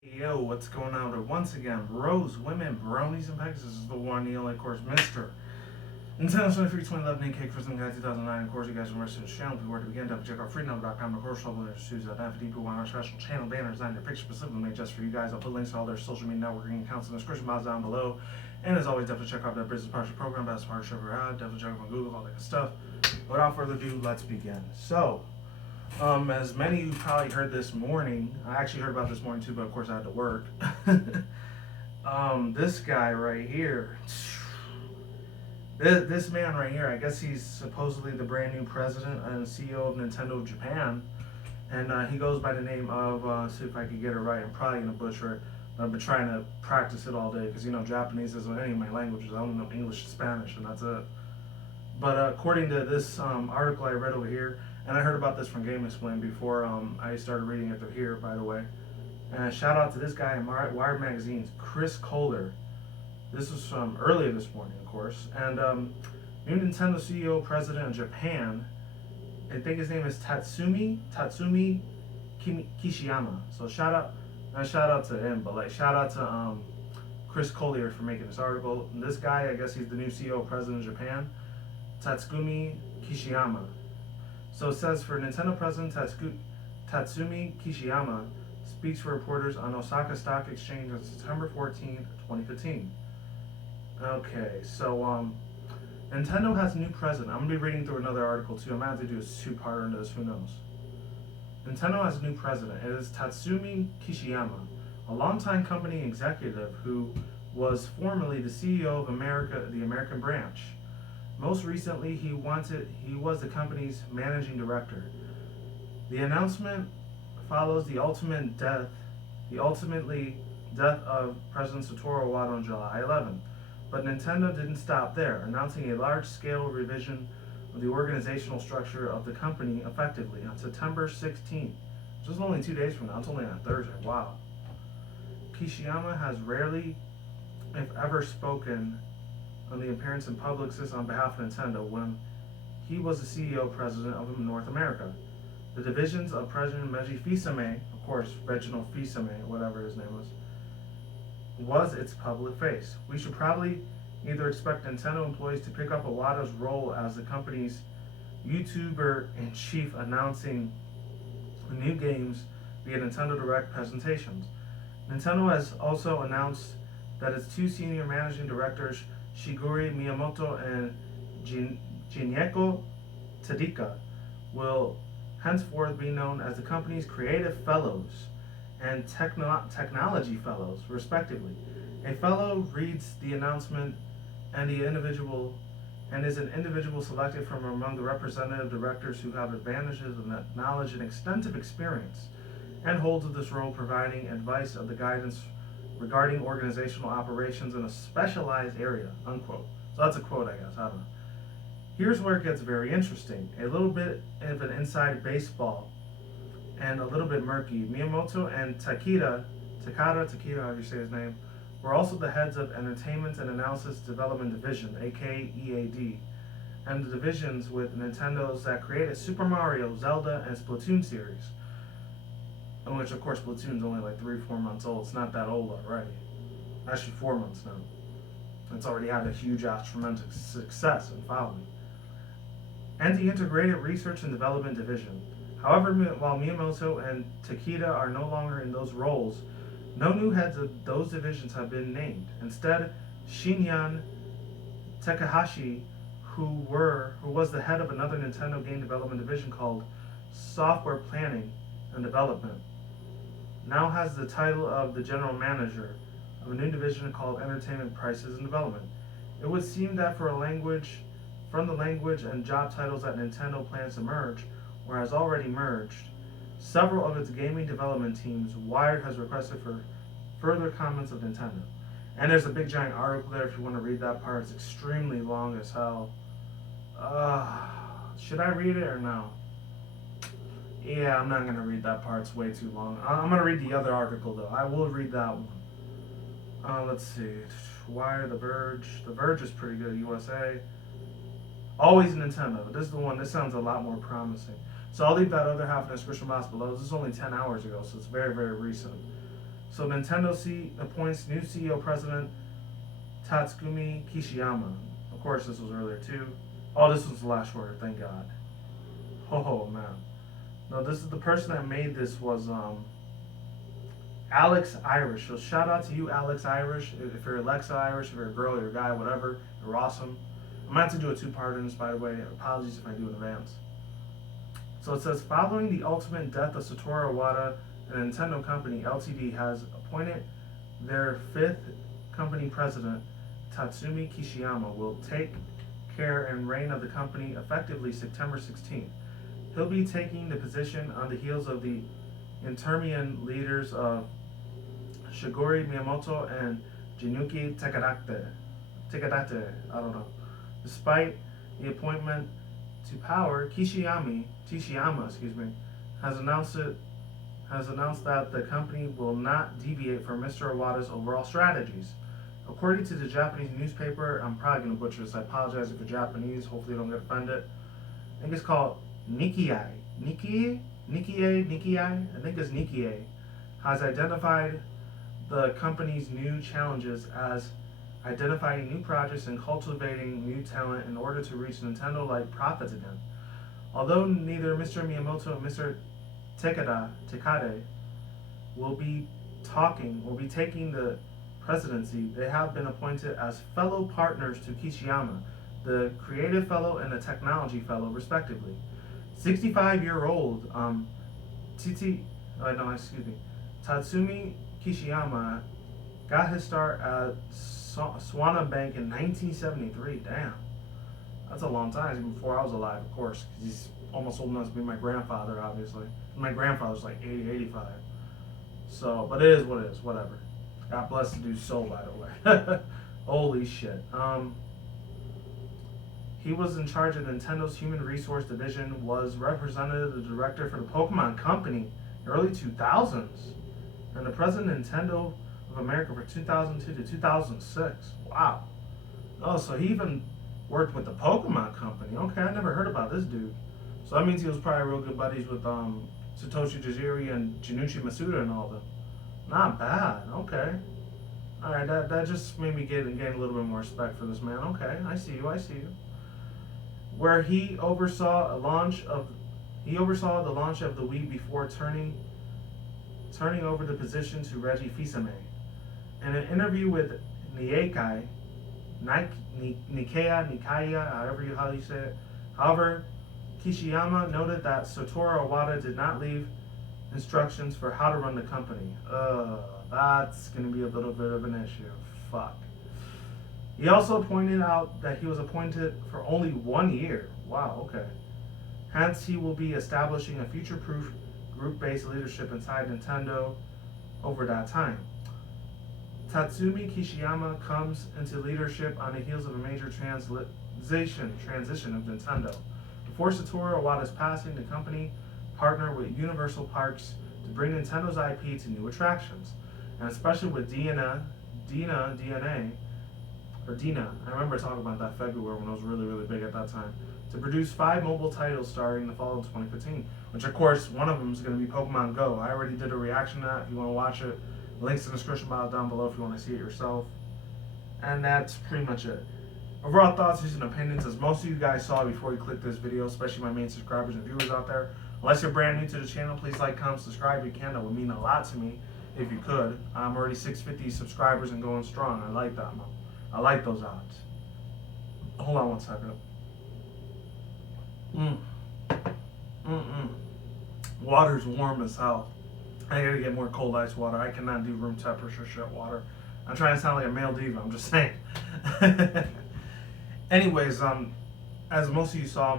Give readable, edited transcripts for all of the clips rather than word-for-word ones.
Yo, what's going on? Once again, bros, women, bronies, and pegas. This is the one, the only, of course, Mr. Nintendo 23 2011 cake for some guy 2009. Of course, you guys are interested in this channel. If you were to begin, double check out freedom.com. Of course, trouble issues at FD on our special channel banners on your picture specifically made just for you guys. I'll put links to all their social media networking accounts in the description box down below. And as always, definitely check out that business partnership program, best partnership ever had. Definitely check out on Google, all that good stuff. Without further ado, let's begin. As many of you probably heard this morning, I actually heard about this morning too, but of course I had to work. This guy right here, this man right here, I guess he's supposedly the brand new president and CEO of Nintendo Japan, and he goes by the name of, see if I can get it right, I'm probably going to butcher it, but I've been trying to practice it all day, because Japanese isn't any of my languages, I only know English and Spanish, and that's it. But according to this article I read over here, and I heard about this from Game Explain before I started reading it through here, by the way. And shout out to this guy in Wired Magazine's Chris Kohler. This was from earlier this morning, of course. And new Nintendo CEO, president of Japan, I think his name is Tatsumi Kishiyama. So shout out to him, but like shout out to Chris Collier for making this article. And this guy, I guess he's the new CEO, president of Japan, Tatsumi Kishiyama. So it says for Nintendo president Tatsumi Kishiyama speaks for reporters on Osaka Stock Exchange on September 14th, 2015. Okay, so Nintendo has a new president. I'm going to be reading through another article too. I'm going to have to do a two-parter on this, who knows. Nintendo has a new president. It is Tatsumi Kishiyama, a longtime company executive who was formerly the CEO of the American branch. Most recently, he was the company's managing director. The announcement follows the ultimately death of President Satoru Iwata on July 11. But Nintendo didn't stop there, announcing a large-scale revision of the organizational structure of the company effectively on September 16th, which is only 2 days from now. It's only on Thursday. Wow. Kishiyama has rarely, if ever, spoken on the appearance in public on behalf of Nintendo when he was the CEO president of North America. The divisions of President Meiji Fisame, of course, Reginald Fisame, whatever his name was its public face. We should probably either expect Nintendo employees to pick up Iwata's role as the company's YouTuber-in-chief announcing new games via Nintendo Direct presentations. Nintendo has also announced that its two senior managing directors, Shigeru Miyamoto and Junichiro Tadika, will henceforth be known as the company's Creative Fellows and Technology Fellows, respectively. A fellow reads the announcement and is an individual selected from among the representative directors who have advantages of knowledge and extensive experience, and holds of this role providing advice of the guidance regarding organizational operations in a specialized area, unquote. So that's a quote, I guess, I don't know. Here's where it gets very interesting. A little bit of an inside baseball and a little bit murky. Miyamoto and Takeda, however you say his name, were also the heads of Entertainment and Analysis Development Division, aka EAD, and the divisions with Nintendo's that created Super Mario, Zelda, and Splatoon series. In which, of course, Splatoon's only like 3-4 months old. It's not that old already. Actually, 4 months now. It's already had a huge, tremendous success and following. And the Integrated Research and Development Division. However, while Miyamoto and Takeda are no longer in those roles, no new heads of those divisions have been named. Instead, Shinyan Takahashi, who was the head of another Nintendo game development division called Software Planning and Development, now has the title of the general manager of a new division called Entertainment Prices and Development. It would seem that from the language and job titles that Nintendo plans to merge, or has already merged, several of its gaming development teams, Wired has requested for further comments of Nintendo. And there's a big giant article there if you want to read that part. It's extremely long as hell. Should I read it or no? Yeah, I'm not going to read that part. It's way too long. I'm going to read the other article, though. I will read that one. Let's see. Wire, The Verge. The Verge is pretty good. USA. Always Nintendo. This is the one. This sounds a lot more promising. So I'll leave that other half in the description box below. This is only 10 hours ago, so it's very, very recent. So Nintendo appoints new CEO president Tatsumi Kishiyama. Of course, this was earlier too. Oh, this was the last word. Thank God. Oh man. No, this is the person that made this was Alex Irish. So shout out to you, Alex Irish. If you're Alexa Irish, if you're a girl, you're a guy, whatever, you're awesome. I'm about to do a two-part in this, by the way. Apologies if I do in advance. So it says, following the ultimate death of Satoru Iwata, the Nintendo Company Ltd. Has appointed their fifth company president, Tatsumi Kishiyama, will take care and reign of the company effectively September 16th. He'll be taking the position on the heels of the interim leaders of Shigeru Miyamoto and Junichi Takadate, I don't know. Despite the appointment to power, Kishiyama, has announced that the company will not deviate from Mr. Iwata's overall strategies. According to the Japanese newspaper, I'm probably going to butcher this, I apologize if you're Japanese, hopefully you don't get offended. I think it's called Nikkei, I think it's Nikkei, has identified the company's new challenges as identifying new projects and cultivating new talent in order to reach Nintendo-like profits again. Although neither Mr. Miyamoto and Mr. Takade will be taking the presidency, they have been appointed as fellow partners to Kishiyama, the creative fellow and the technology fellow, respectively. 65-year-old Tatsumi Kishiyama got his start at Swana Bank in 1973. Damn. That's a long time, even before I was alive, of course, because he's almost old enough to be my grandfather, obviously. My grandfather's like 80, 85. So, but it is what it is, whatever. God bless the dude's soul, by the way. Holy shit. He was in charge of Nintendo's Human Resource Division, was representative the director for the Pokemon Company in early 2000s, and the president of Nintendo of America for 2002 to 2006. Wow. Oh, so he even worked with the Pokemon Company. Okay, I never heard about this dude. So that means he was probably real good buddies with Satoshi Tajiri and Junichi Masuda and all them. Not bad. Okay. All right, that just made me gain a little bit more respect for this man. Okay, I see you. Where he oversaw the launch of the Wii before turning over the position to Reggie Fils-Aimé. In an interview with Nikkei, how you say it. However, Kishiyama noted that Satoru Iwata did not leave instructions for how to run the company. That's going to be a little bit of an issue. Fuck. He also pointed out that he was appointed for only 1 year. Wow, okay. Hence, he will be establishing a future-proof group-based leadership inside Nintendo over that time. Tatsumi Kishiyama comes into leadership on the heels of a major transition of Nintendo. Before Satoru Iwata's passing, the company partnered with Universal Parks to bring Nintendo's IP to new attractions, and especially with Dina. I remember talking about that February when it was really, really big at that time. To produce 5 mobile titles starting in the fall of 2015, which of course one of them is going to be Pokemon Go. I already did a reaction to that. If you want to watch it, links in the description box down below if you want to see it yourself. And that's pretty much it. Overall thoughts, views, and opinions, as most of you guys saw before you clicked this video, especially my main subscribers and viewers out there. Unless you're brand new to the channel, please like, comment, subscribe if you can. That would mean a lot to me if you could. I'm already 650 subscribers and going strong. I like that, man. I like those odds. Hold on one second. Water's warm as hell. I gotta get more cold ice water. I cannot do room temperature shit water. I'm trying to sound like a male diva. I'm just saying. Anyways, as most of you saw,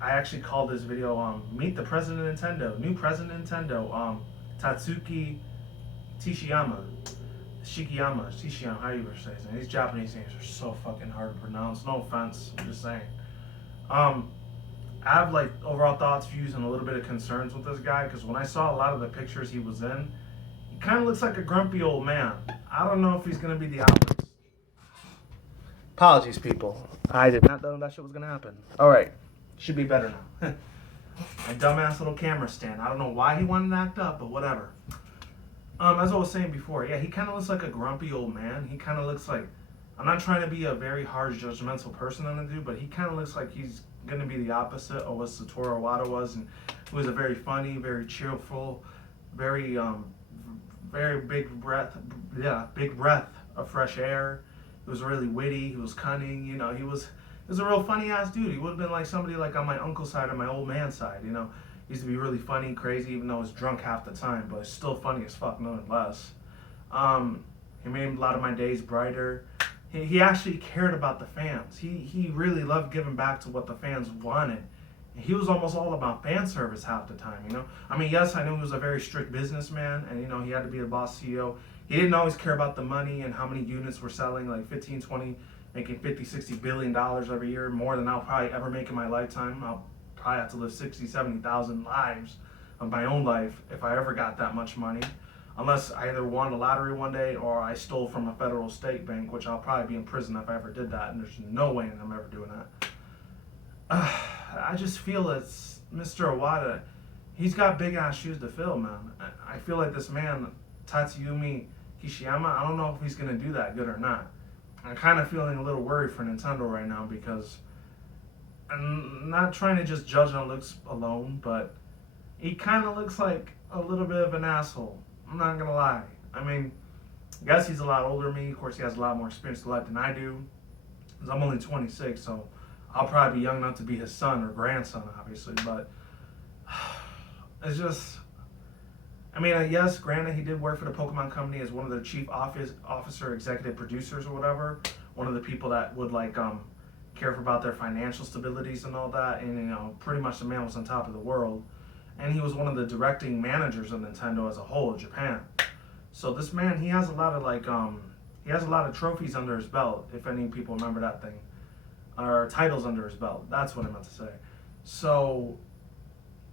I actually called this video "Meet the President of Nintendo," new President of Nintendo, Tatsuki Shikiyama, how you were saying it. These Japanese names are so fucking hard to pronounce. No offense, I'm just saying. I have like overall thoughts, views, and a little bit of concerns with this guy because when I saw a lot of the pictures he was in, he kind of looks like a grumpy old man. I don't know if he's gonna be the opposite. Apologies, people. I did not know that shit was gonna happen. All right, should be better now. My dumbass little camera stand. I don't know why he wanted to act up, but whatever. As I was saying before, yeah, he kind of looks like a grumpy old man. He kind of looks like, I'm not trying to be a very harsh, judgmental person on the dude, but he kind of looks like he's gonna be the opposite of what Satoru Iwata was, and he was a very funny, very cheerful, very very big breath, yeah, big breath of fresh air. He was really witty. He was cunning. He was a real funny ass dude. He would have been like somebody like on my uncle's side or my old man's side. He used to be really funny, crazy, even though I was drunk half the time, but it's still funny as fuck nonetheless. Um, he made a lot of my days brighter. He actually cared about the fans. He really loved giving back to what the fans wanted. He was almost all about fan service half the time. I mean, yes, I knew he was a very strict businessman, and he had to be a boss CEO. He didn't always care about the money and how many units we're selling, like 15, 20, making 50, 60 billion dollars every year, more than I'll probably ever make in my lifetime. I'll probably have to live 60, 70,000 lives of my own life if I ever got that much money. Unless I either won the lottery one day or I stole from a federal state bank, which I'll probably be in prison if I ever did that, and there's no way I'm ever doing that. I just feel it's Mr. Iwata. He's got big ass shoes to fill, man. I feel like this man, Tatsumi Kishiyama, I don't know if he's gonna do that good or not. I'm kind of feeling a little worried for Nintendo right now because I'm not trying to just judge on looks alone, but he kind of looks like a little bit of an asshole. I'm not gonna lie. I mean, I guess he's a lot older than me. Of course, he has a lot more experience in life than I do. Because I'm only 26, so I'll probably be young enough to be his son or grandson, obviously. But it's just, I mean, yes, granted, he did work for the Pokemon Company as one of their chief officer, executive producers, or whatever. One of the people that would care about their financial stabilities and all that. And pretty much the man was on top of the world. And he was one of the directing managers of Nintendo as a whole, Japan. So this man, he has a lot of trophies under his belt, if any people remember that thing, or titles under his belt. That's what I meant to say. So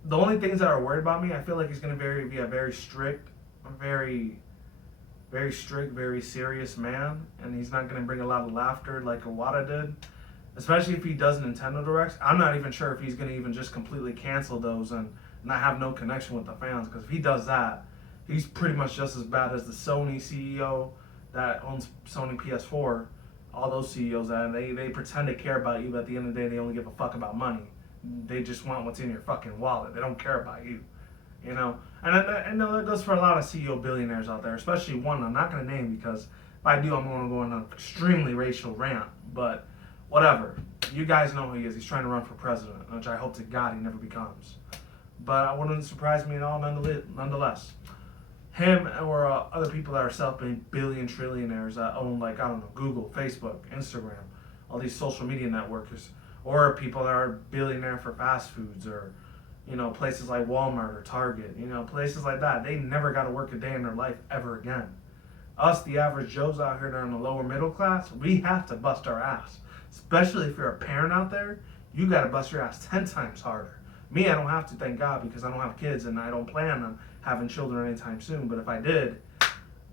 the only things that are worried about me, I feel like he's going to be a very strict, very, very strict, very serious man, and he's not going to bring a lot of laughter like Iwata did. Especially if he does Nintendo Directs. I'm not even sure if he's going to even just completely cancel those and not have no connection with the fans, because if he does that, he's pretty much just as bad as the Sony CEO that owns Sony PS4. All those CEOs that they pretend to care about you, but at the end of the day, they only give a fuck about money. They just want what's in your fucking wallet. They don't care about you, And I know that goes for a lot of CEO billionaires out there, especially one I'm not going to name because if I do, I'm going to go on an extremely racial rant. But whatever. You guys know who he is. He's trying to run for president, which I hope to God he never becomes. But it wouldn't surprise me at all nonetheless. Him or other people that are self-made billion trillionaires that own, Google, Facebook, Instagram, all these social media networks, or people that are billionaire for fast foods or, places like Walmart or Target, places like that. They never got to work a day in their life ever again. Us, the average Joes out here that are in the lower middle class, we have to bust our ass. Especially if you're a parent out there, you got to bust your ass 10 times harder. Me, I don't have to, thank God, because I don't have kids and I don't plan on having children anytime soon. But if I did,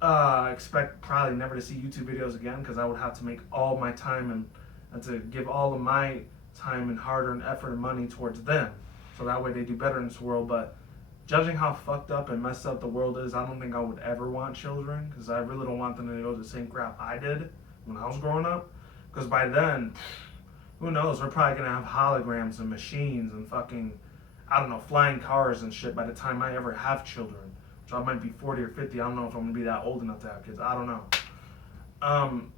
I expect probably never to see YouTube videos again because I would have to make all my time and to give all of my time and hard-earned effort and money towards them. So that way they do better in this world. But judging how fucked up and messed up the world is, I don't think I would ever want children because I really don't want them to go through the same crap I did when I was growing up. Because by then, who knows, we're probably going to have holograms and machines and fucking, I don't know, flying cars and shit by the time I ever have children. So I might be 40 or 50. I don't know if I'm going to be that old enough to have kids. I don't know.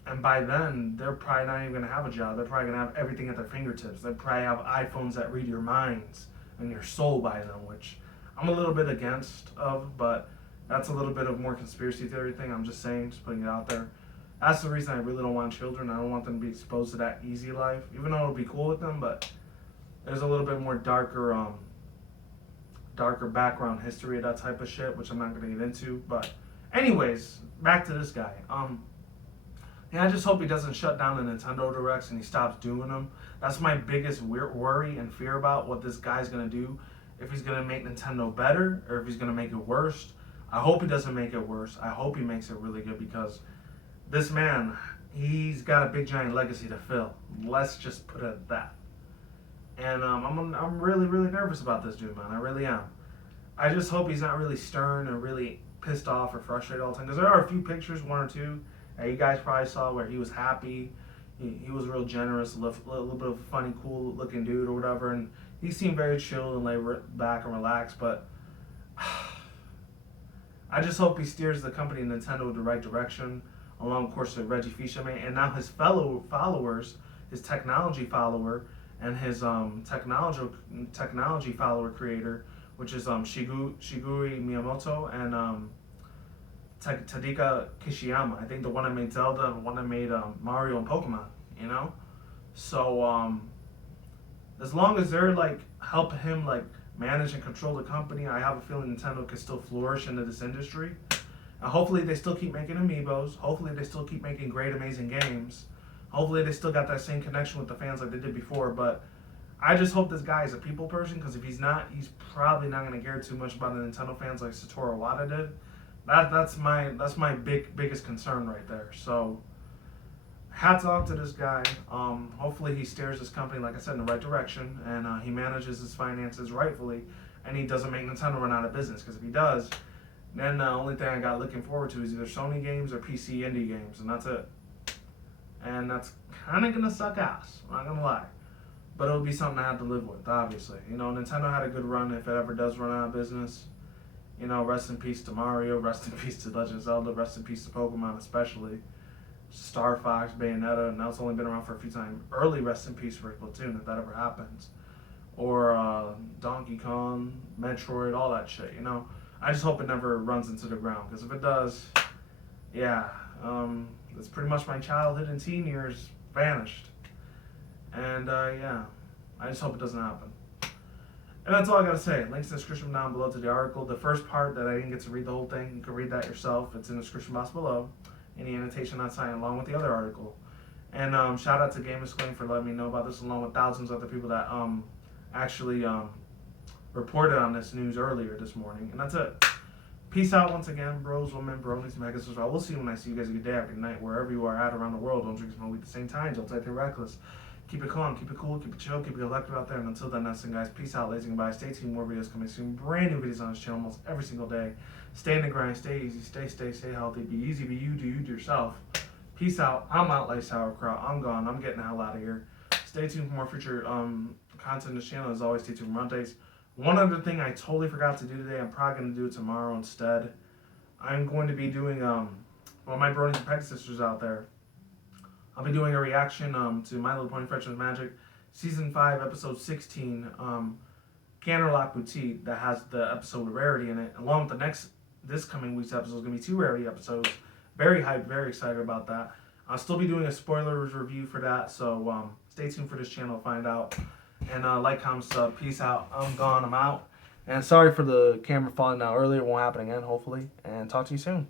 And by then, they're probably not even going to have a job. They're probably going to have everything at their fingertips. They probably have iPhones that read your minds and your soul by them, which I'm a little bit against of, but that's a little bit of more conspiracy theory thing. I'm just saying, just putting it out there. That's the reason I really don't want children. I don't want them to be exposed to that easy life, even though it'll be cool with them, but there's a little bit more darker background history of that type of shit, which I'm not going to get into. But anyways, back to this guy. I just hope he doesn't shut down the Nintendo Directs and he stops doing them. That's my biggest worry and fear about what this guy's going to do. If he's going to make Nintendo better or if he's going to make it worse. I hope he doesn't make it worse. I hope he makes it really good because this man, he's got a big giant legacy to fill. Let's just put it at that. And I'm really, really nervous about this dude, man. I really am. I just hope he's not really stern or really pissed off or frustrated all the time. Because there are a few pictures, one or two, that you guys probably saw where he was happy. He was real generous, a little bit of a funny, cool looking dude or whatever. And he seemed very chill and laid back and relaxed. But I just hope he steers the company Nintendo the right direction, along, of course, with Reggie Fils-Aimé, and now his fellow followers, his technology follower, and his technology follower creator, which is Shigeru Miyamoto and Tadika Kishiyama. I think the one that made Zelda and the one that made Mario and Pokemon. You know, so as long as they're like helping him like manage and control the company, I have a feeling Nintendo can still flourish into this industry. And hopefully they still keep making amiibos. Hopefully they still keep making great, amazing games. Hopefully they still got that same connection with the fans like they did before. But I just hope this guy is a people person, because if he's not, he's probably not going to care too much about the Nintendo fans like Satoru Iwata did. That's my biggest concern right there. So hats off to this guy. Hopefully he steers his company, like I said, in the right direction, and he manages his finances rightfully, and he doesn't make Nintendo run out of business. Because if he does, then the only thing I got looking forward to is either Sony games or PC indie games, and that's it. And that's kind of gonna suck ass. I'm not gonna lie, but it'll be something I have to live with. Obviously, you know, Nintendo had a good run. If it ever does run out of business, you know, rest in peace to Mario, rest in peace to Legend of Zelda, rest in peace to Pokemon, especially Star Fox, Bayonetta, and that's only been around for a few times. Early rest in peace for Splatoon, if that ever happens, or Donkey Kong, Metroid, all that shit. You know, I just hope it never runs into the ground, because if it does, yeah, it's pretty much my childhood and teen years vanished. And yeah, I just hope it doesn't happen. And that's all I gotta say. Links in the description down below to the article. The first part that I didn't get to read the whole thing, you can read that yourself. It's in the description box below. Any annotation on site along with the other article. And shout out to GameExplain for letting me know about this, along with thousands of other people that actually reported on this news earlier this morning. And that's it. Peace out once again, bros, women, bronies, pegasisters. We'll see you when I see you guys. A good day, good night, wherever you are at around the world. Don't drink smoke at the same time. Don't take it reckless. Keep it calm, keep it cool, keep it chill, keep it collected out there. And until then, that's it, guys. Peace out, lazy goodbye. Stay tuned. More videos coming soon. Brand new videos on this channel almost every single day. Stay in the grind. Stay easy. Stay healthy. Be easy. Be you. Do you to yourself. Peace out. I'm out like sauerkraut. I'm gone. I'm getting the hell out of here. Stay tuned for more future content on this channel. As always, stay tuned for Mondays. One other thing I totally forgot to do today. I'm probably going to do it tomorrow instead. I'm going to be doing well, my bronies and pegasisters out there. I'll be doing a reaction to My Little Pony Friendship Magic Season 5, Episode 16, Canterlock Boutique, that has the episode Rarity in it. Along with this coming week's episode is going to be 2 Rarity episodes. Very hyped, very excited about that. I'll still be doing a spoilers review for that, so stay tuned for this channel to find out. And like, comment, sub. Peace out. I'm gone. I'm out. And sorry for the camera falling down earlier. It won't happen again, hopefully. And talk to you soon.